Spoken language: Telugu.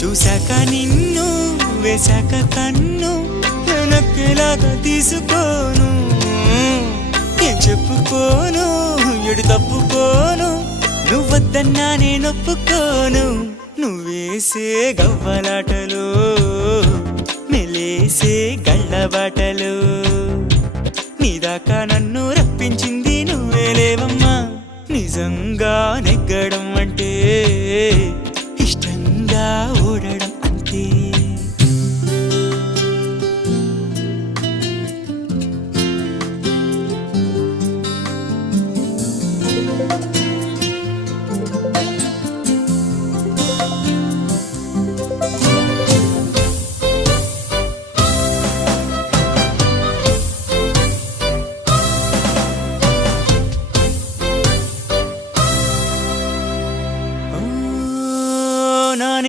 చూశాక నిన్ను వేశాక కన్ను వెనక్కిలాగా తీసుకోను ఏం చెప్పుకోను ఎడు తప్పుకోను నువ్వొద్దన్నా నేనొప్పుకోను నువ్వేసే గవ్వలాటలు మెలేసే గళ్ళబాటలు